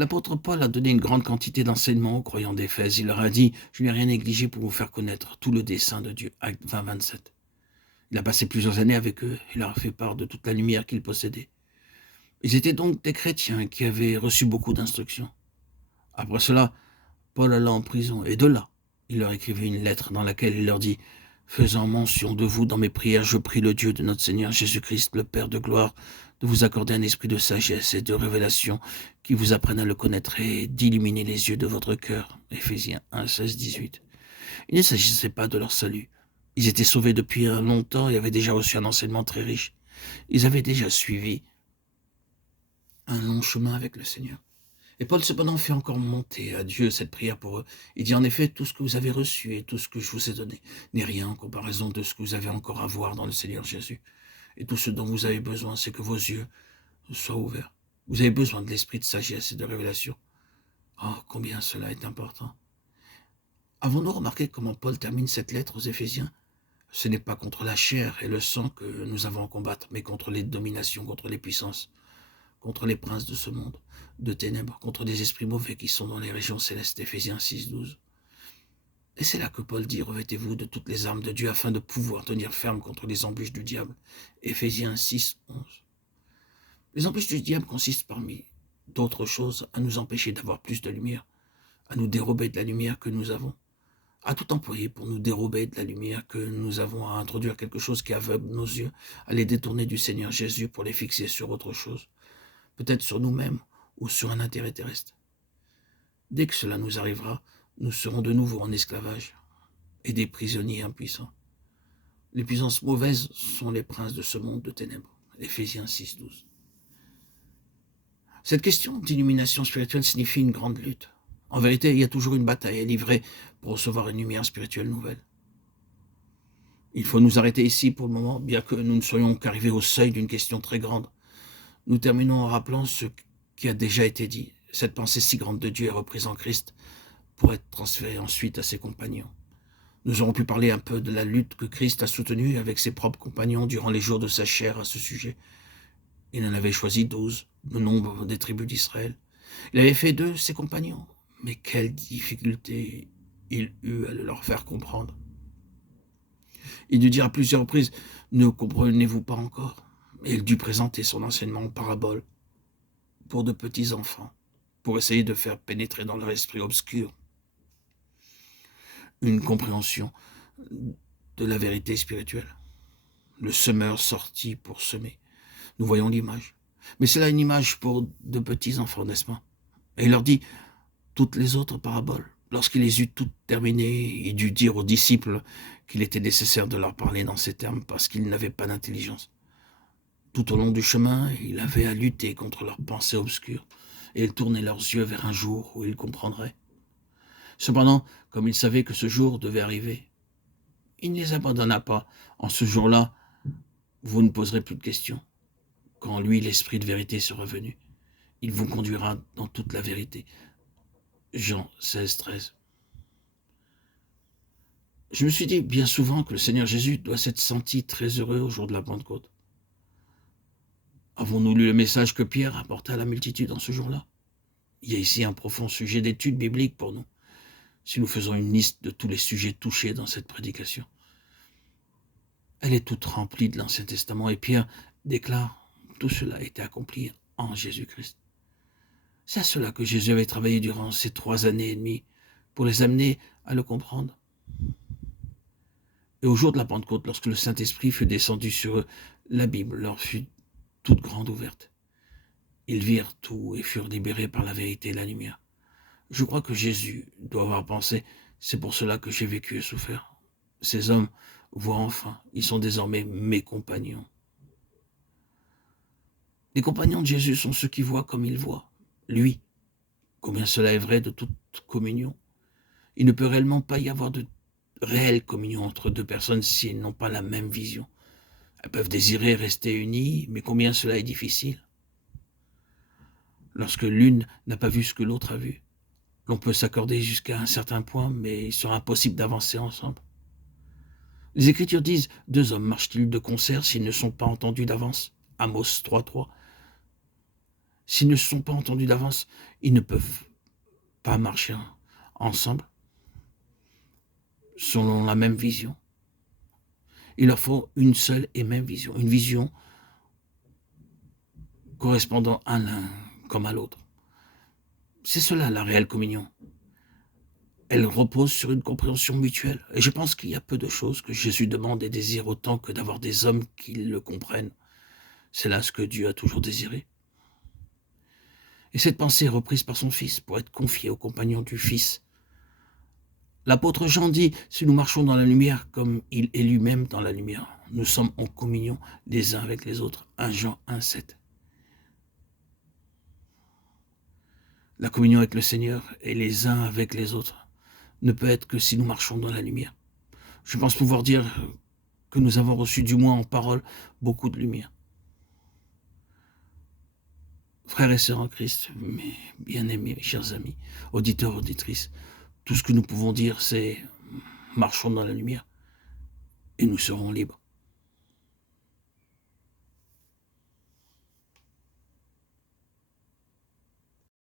L'apôtre Paul a donné une grande quantité d'enseignements aux croyants d'Éphèse. Il leur a dit: je n'ai rien négligé pour vous faire connaître tout le dessein de Dieu. Acte 20, 27. Il a passé plusieurs années avec eux. Il leur a fait part de toute la lumière qu'il possédait. Ils étaient donc des chrétiens qui avaient reçu beaucoup d'instructions. Après cela, Paul alla en prison, et de là, il leur écrivait une lettre dans laquelle il leur dit: faisant mention de vous dans mes prières, je prie le Dieu de notre Seigneur Jésus-Christ, le Père de gloire, de vous accorder un esprit de sagesse et de révélation qui vous apprenne à le connaître et d'illuminer les yeux de votre cœur. Éphésiens 1, 16, 18. Il ne s'agissait pas de leur salut. Ils étaient sauvés depuis longtemps et avaient déjà reçu un enseignement très riche. Ils avaient déjà suivi un long chemin avec le Seigneur. Et Paul cependant fait encore monter à Dieu cette prière pour eux. Il dit: en effet, tout ce que vous avez reçu et tout ce que je vous ai donné n'est rien en comparaison de ce que vous avez encore à voir dans le Seigneur Jésus. Et tout ce dont vous avez besoin, c'est que vos yeux soient ouverts. Vous avez besoin de l'esprit de sagesse et de révélation. Oh, combien cela est important. Avons-nous remarqué comment Paul termine cette lettre aux Éphésiens? Ce n'est pas contre la chair et le sang que nous avons à combattre, mais contre les dominations, contre les puissances, contre les princes de ce monde, de ténèbres, contre des esprits mauvais qui sont dans les régions célestes. Éphésiens 6, 12. Et c'est là que Paul dit: revêtez-vous de toutes les armes de Dieu afin de pouvoir tenir ferme contre les embûches du diable. Éphésiens 6, 11. Les embûches du diable consistent parmi d'autres choses à nous empêcher d'avoir plus de lumière, à nous dérober de la lumière que nous avons, à tout employer pour nous dérober de la lumière que nous avons, à introduire quelque chose qui aveugle nos yeux, à les détourner du Seigneur Jésus pour les fixer sur autre chose, peut-être sur nous-mêmes ou sur un intérêt terrestre. Dès que cela nous arrivera, nous serons de nouveau en esclavage et des prisonniers impuissants. Les puissances mauvaises sont les princes de ce monde de ténèbres. Éphésiens 6, 12. Cette question d'illumination spirituelle signifie une grande lutte. En vérité, il y a toujours une bataille à livrer pour recevoir une lumière spirituelle nouvelle. Il faut nous arrêter ici pour le moment, bien que nous ne soyons qu'arrivés au seuil d'une question très grande. Nous terminons en rappelant ce qui a déjà été dit. Cette pensée si grande de Dieu est reprise en Christ pour être transférée ensuite à ses compagnons. Nous aurons pu parler un peu de la lutte que Christ a soutenue avec ses propres compagnons durant les jours de sa chair à ce sujet. Il en avait choisi 12, le nombre des tribus d'Israël. Il avait fait d'eux ses compagnons, mais quelle difficulté il eut à le leur faire comprendre. Il dut dire à plusieurs reprises: ne comprenez-vous pas encore? Et il dut présenter son enseignement en parabole pour de petits enfants, pour essayer de faire pénétrer dans leur esprit obscur une compréhension de la vérité spirituelle. Le semeur sortit pour semer. Nous voyons l'image. Mais c'est là une image pour de petits enfants, n'est-ce pas? Et il leur dit toutes les autres paraboles. Lorsqu'il les eut toutes terminées, il dut dire aux disciples qu'il était nécessaire de leur parler dans ces termes parce qu'ils n'avaient pas d'intelligence. Tout au long du chemin, il avait à lutter contre leurs pensées obscures et il tournait leurs yeux vers un jour où ils comprendraient. Cependant, comme il savait que ce jour devait arriver, il ne les abandonna pas. En ce jour-là, vous ne poserez plus de questions. Quand lui, l'esprit de vérité sera venu, il vous conduira dans toute la vérité. Jean 16, 13. Je me suis dit bien souvent que le Seigneur Jésus doit s'être senti très heureux au jour de la Pentecôte. Avons-nous lu le message que Pierre apporta à la multitude en ce jour-là? Il y a ici un profond sujet d'étude biblique pour nous, si nous faisons une liste de tous les sujets touchés dans cette prédication. Elle est toute remplie de l'Ancien Testament et Pierre déclare: tout cela a été accompli en Jésus-Christ. C'est à cela que Jésus avait travaillé durant ces 3 années et demie, pour les amener à le comprendre. Et au jour de la Pentecôte, lorsque le Saint-Esprit fut descendu sur eux, la Bible leur fut toute grande ouverte. Ils virent tout et furent libérés par la vérité et la lumière. Je crois que Jésus doit avoir pensé: c'est pour cela que j'ai vécu et souffert. Ces hommes voient enfin, ils sont désormais mes compagnons. Les compagnons de Jésus sont ceux qui voient comme il voit, lui. Combien cela est vrai de toute communion. Il ne peut réellement pas y avoir de réelle communion entre deux personnes si elles n'ont pas la même vision. Elles peuvent désirer rester unies, mais combien cela est difficile. Lorsque l'une n'a pas vu ce que l'autre a vu, l'on peut s'accorder jusqu'à un certain point, mais il sera impossible d'avancer ensemble. Les Écritures disent: 2 hommes marchent-ils de concert s'ils ne sont pas entendus d'avance? Amos 3, 3. S'ils ne se sont pas entendus d'avance, ils ne peuvent pas marcher ensemble selon la même vision. Il leur faut une seule et même vision, une vision correspondant à l'un comme à l'autre. C'est cela la réelle communion. Elle repose sur une compréhension mutuelle. Et je pense qu'il y a peu de choses que Jésus demande et désire autant que d'avoir des hommes qui le comprennent. C'est là ce que Dieu a toujours désiré. Et cette pensée est reprise par son Fils pour être confiée aux compagnons du Fils. L'apôtre Jean dit, si nous marchons dans la lumière comme il est lui-même dans la lumière, nous sommes en communion les uns avec les autres. 1 Jean 1,7. La communion avec le Seigneur et les uns avec les autres ne peut être que si nous marchons dans la lumière. Je pense pouvoir dire que nous avons reçu, du moins en parole, beaucoup de lumière. Frères et sœurs en Christ, mes bien-aimés, mes chers amis, auditeurs, auditrices, tout ce que nous pouvons dire, c'est marchons dans la lumière et nous serons libres.